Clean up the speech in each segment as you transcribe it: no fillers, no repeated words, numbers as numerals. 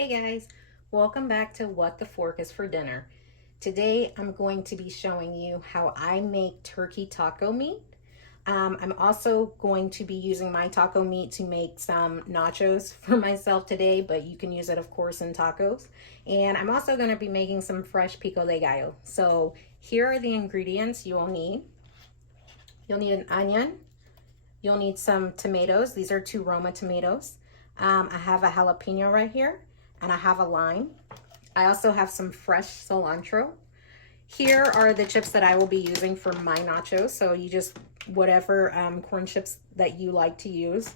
Hey guys, welcome back to What the Fork is for Dinner. Today I'm going to be showing you how I make turkey taco meat. I'm also going to be using my taco meat to make some nachos for myself today, but you can use it of course in tacos. And I'm also going to be making some fresh pico de gallo. So here are the ingredients you will need. You'll need an onion. You'll need some tomatoes. These are two Roma tomatoes. I have a jalapeno right here, and I have a lime. I also have some fresh cilantro. Here are the chips that I will be using for my nachos. So you just, whatever corn chips that you like to use.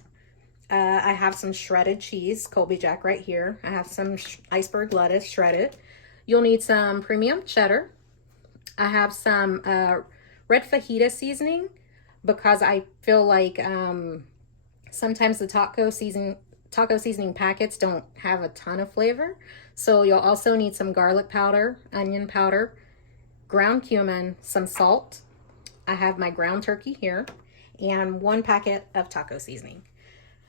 I have some shredded cheese, Colby Jack right here. I have some iceberg lettuce shredded. You'll need some premium cheddar. I have some red fajita seasoning because I feel like sometimes the taco seasoning packets don't have a ton of flavor. So you'll also need some garlic powder, onion powder, ground cumin, some salt. I have my ground turkey here, and 1 packet of taco seasoning.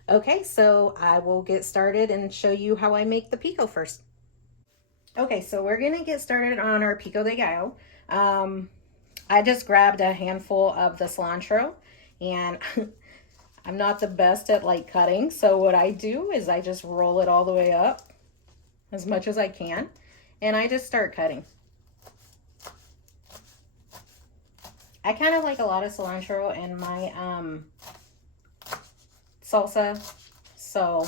Okay, so I will get started and show you how I make the pico first. Okay, so we're gonna get started on our pico de gallo. I just grabbed a handful of the cilantro, and I'm not the best at like cutting, so what I do is I just roll it all the way up as much as I can, and I just start cutting. I kind of like a lot of cilantro in my salsa, so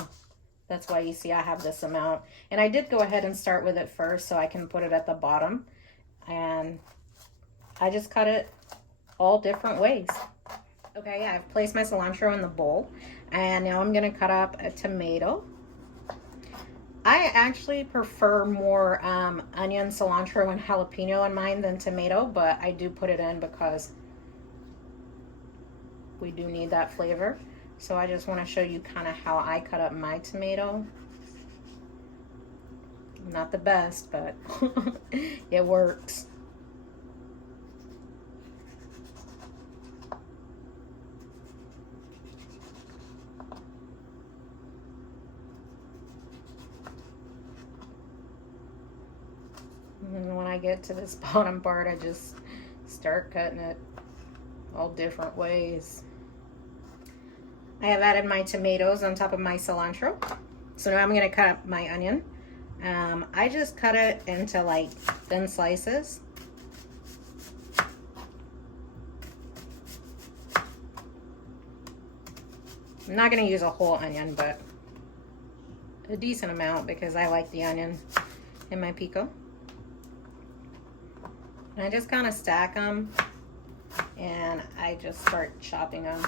that's why you see I have this amount. And I did go ahead and start with it first so I can put it at the bottom, and I just cut it all different ways. Okay, I've placed my cilantro in the bowl, and now I'm gonna cut up a tomato. I actually prefer more onion, cilantro, and jalapeno in mine than tomato, but I do put it in because we do need that flavor. So I just want to show you kind of how I cut up my tomato. Not the best, but it works. And when I get to this bottom part, I just start cutting it all different ways. I have added my tomatoes on top of my cilantro. So now I'm gonna cut up my onion. I just cut it into like thin slices. I'm not gonna use a whole onion, but a decent amount because I like the onion in my pico. And I just kind of stack them, and I just start chopping them.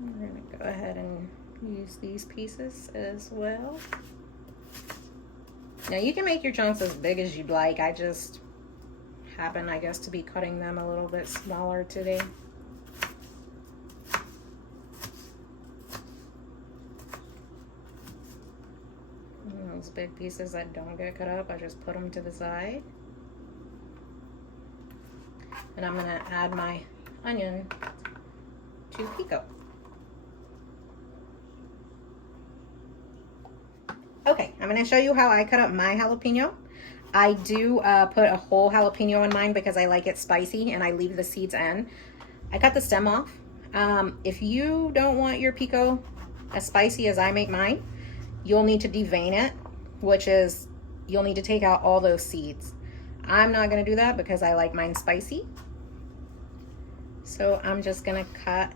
We're gonna go ahead and use these pieces as well. Now you can make your chunks as big as you'd like. I just happen, I guess, to be cutting them a little bit smaller today. And those big pieces that don't get cut up, I just put them to the side. And I'm gonna add my onion to pico. Okay, I'm gonna show you how I cut up my jalapeno. I do put a whole jalapeno in mine because I like it spicy, and I leave the seeds in. I cut the stem off. If you don't want your pico as spicy as I make mine, you'll need to devein it, which is you'll need to take out all those seeds. I'm not gonna do that because I like mine spicy. So I'm just gonna cut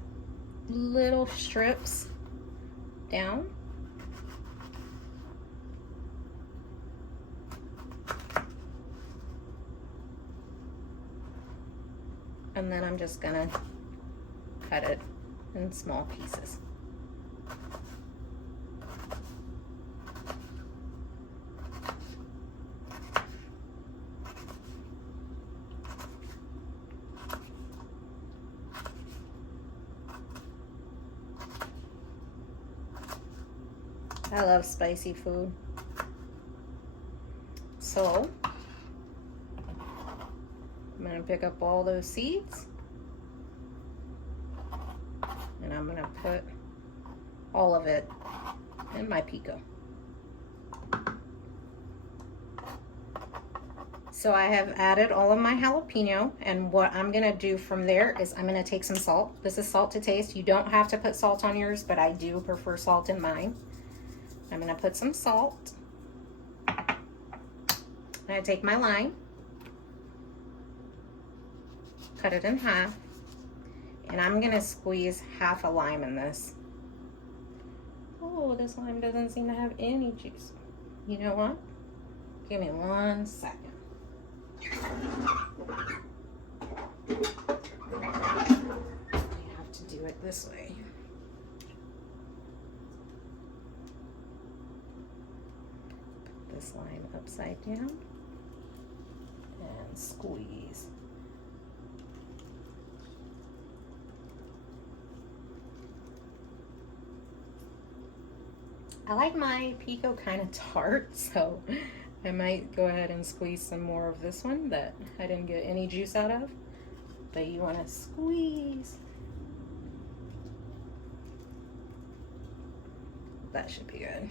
little strips down. And then I'm just gonna cut it in small pieces. I love spicy food. So I'm gonna pick up all those seeds and I'm gonna put all of it in my pico. So I have added all of my jalapeno, and what I'm gonna do from there is I'm gonna take some salt. This is salt to taste. You don't have to put salt on yours, but I do prefer salt in mine. I'm gonna put some salt. I'm gonna take my lime, cut it in half, and I'm gonna squeeze half a lime in this. Oh, this lime doesn't seem to have any juice. You know what? Give me 1 second. I have to do it this way. Put this lime upside down and squeeze. I like my pico kind of tart, so I might go ahead and squeeze some more of this one that I didn't get any juice out of. But you want to squeeze. That should be good.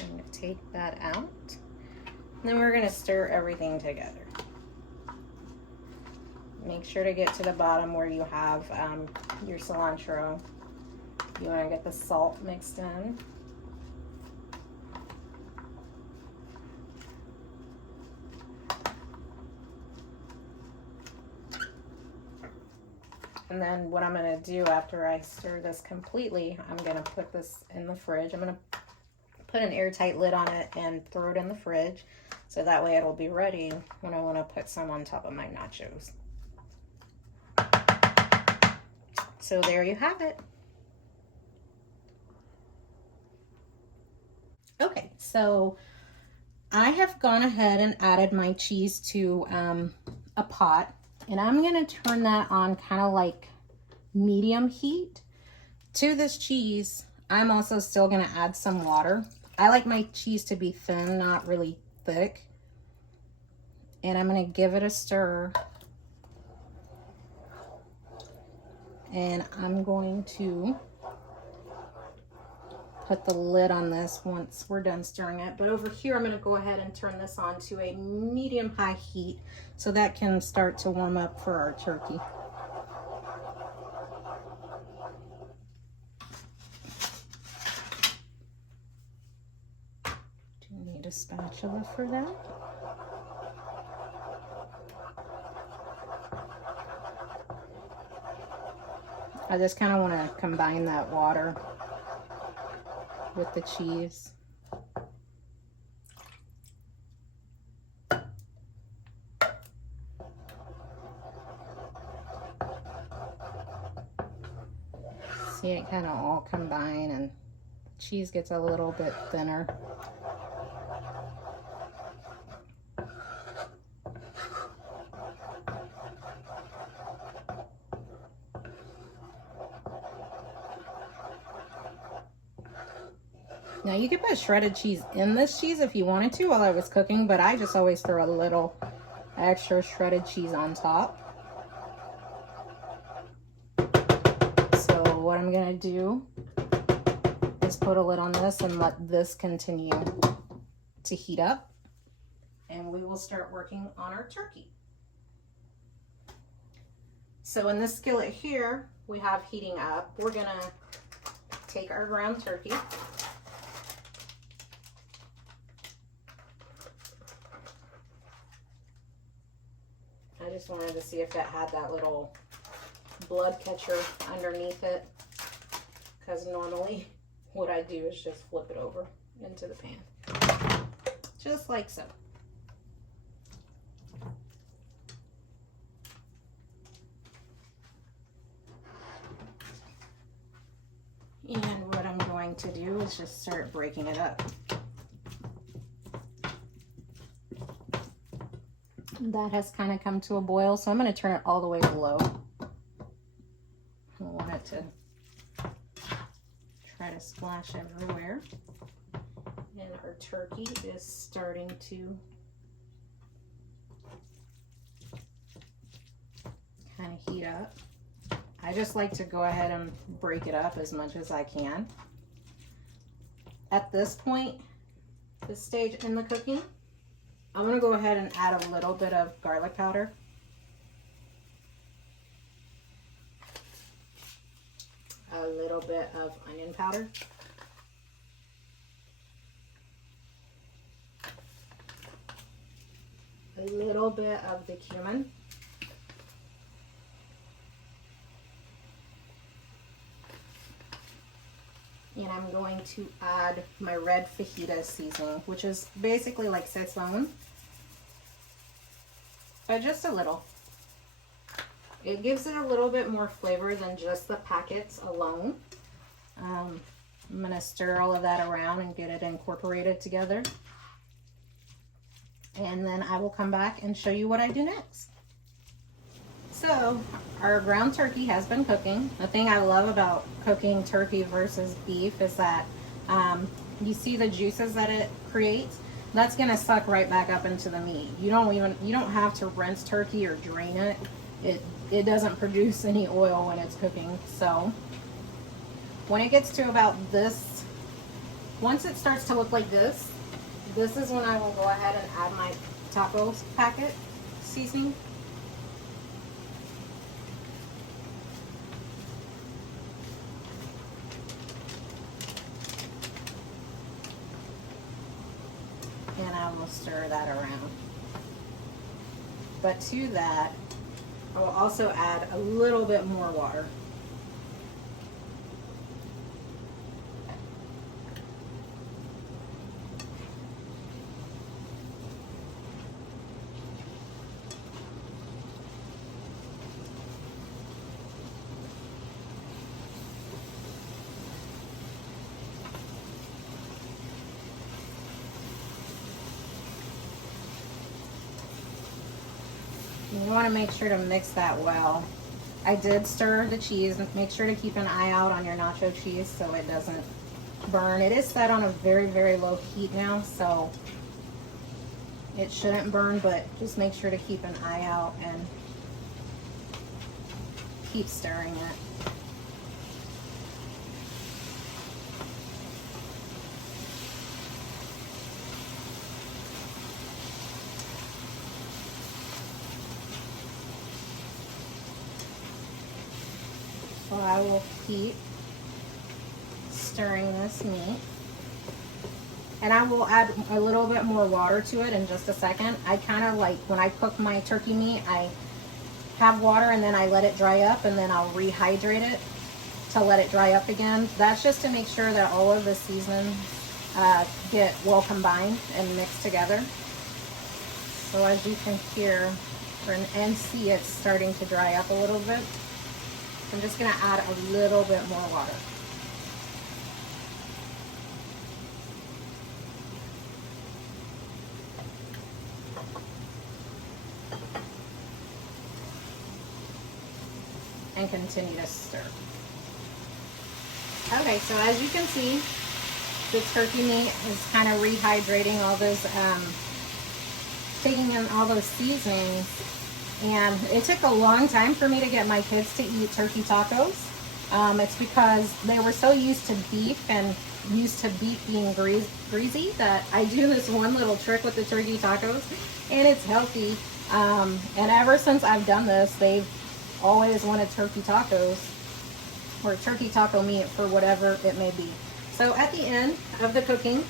I'm going to take that out. And then we're going to stir everything together. Make sure to get to the bottom where you have your cilantro. You want to get the salt mixed in. And then what I'm going to do after I stir this completely, I'm going to put this in the fridge. I'm going to put an airtight lid on it and throw it in the fridge, so that way it'll be ready when I want to put some on top of my nachos. So there you have it. Okay, so I have gone ahead and added my cheese to a pot, and I'm gonna turn that on kind of like medium heat. To this cheese, I'm also still gonna add some water. I like my cheese to be thin, not really thick. And I'm gonna give it a stir. And I'm going to put the lid on this once we're done stirring it. But over here, I'm gonna go ahead and turn this on to a medium-high heat so that can start to warm up for our turkey. Do you need a spatula for that? I just kind of want to combine that water with the cheese. See it kind of all combine, and the cheese gets a little bit thinner. Now you could put shredded cheese in this cheese if you wanted to while I was cooking, but I just always throw a little extra shredded cheese on top. So what I'm gonna do is put a lid on this and let this continue to heat up, and we will start working on our turkey. So in this skillet here we have heating up, we're gonna take our ground turkey. I just wanted to see if it had that little blood catcher underneath it, because normally what I do is just flip it over into the pan, just like so. And what I'm going to do is just start breaking it up. That has kind of come to a boil, so I'm going to turn it all the way low. I want it to try to splash everywhere. And our turkey is starting to kind of heat up. I just like to go ahead and break it up as much as I can. At this point, this stage in the cooking, I'm going to go ahead and add a little bit of garlic powder. A little bit of onion powder. A little bit of the cumin. And I'm going to add my red fajita seasoning, which is basically like sazon, but just a little. It gives it a little bit more flavor than just the packets alone. I'm gonna stir all of that around and get it incorporated together. And then I will come back and show you what I do next. So our ground turkey has been cooking. The thing I love about cooking turkey versus beef is that you see the juices that it creates. That's gonna suck right back up into the meat. You don't have to rinse turkey or drain it. It doesn't produce any oil when it's cooking. So when it gets to about this, once it starts to look like this is when I will go ahead and add my tacos packet seasoning. And I will stir that around. But to that, I will also add a little bit more water. You want to make sure to mix that well. I did stir the cheese. Make sure to keep an eye out on your nacho cheese so it doesn't burn. It is set on a very, very low heat now, so it shouldn't burn, but just make sure to keep an eye out and keep stirring it. So I will keep stirring this meat. And I will add a little bit more water to it in just a second. I kind of like, when I cook my turkey meat, I have water and then I let it dry up and then I'll rehydrate it to let it dry up again. That's just to make sure that all of the seasons get well combined and mixed together. So as you can hear and see, it's starting to dry up a little bit. I'm just going to add a little bit more water. And continue to stir. Okay, so as you can see, the turkey meat is kind of rehydrating all those, taking in all those seasonings. And it took a long time for me to get my kids to eat turkey tacos. It's because they were so used to beef and used to beef being greasy that I do this one little trick with the turkey tacos, and it's healthy. And ever since I've done this, they've always wanted turkey tacos or turkey taco meat for whatever it may be. So at the end of the cooking,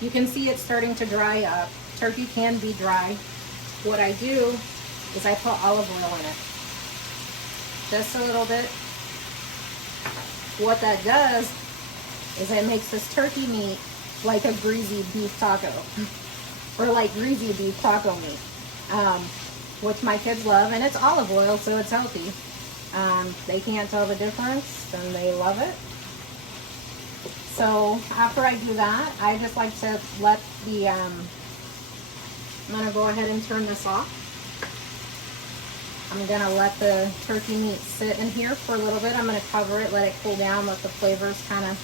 you can see it's starting to dry up. Turkey can be dry. What I do is I put olive oil in it. Just a little bit. What that does is it makes this turkey meat like a greasy beef taco. Or like greasy beef taco meat. Which my kids love, and it's olive oil, so it's healthy. They can't tell the difference, and they love it. So after I do that, I just like to let the, I'm gonna go ahead and turn this off. I'm gonna let the turkey meat sit in here for a little bit. I'm gonna cover it, let it cool down, let the flavors kind of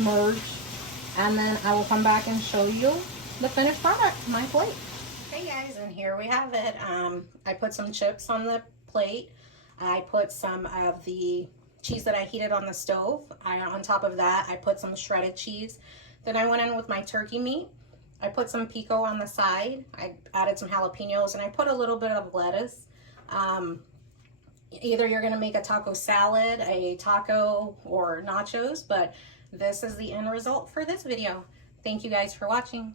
smudge, and then I will come back and show you the finished product, my plate. Hey guys, and here we have it. I put some chips on the plate. I put some of the cheese that I heated on the stove. On top of that, I put some shredded cheese. Then I went in with my turkey meat. I put some pico on the side. I added some jalapenos, and I put a little bit of lettuce. Either you're gonna make a taco salad, a taco, or nachos, but this is the end result for this video. Thank you guys for watching.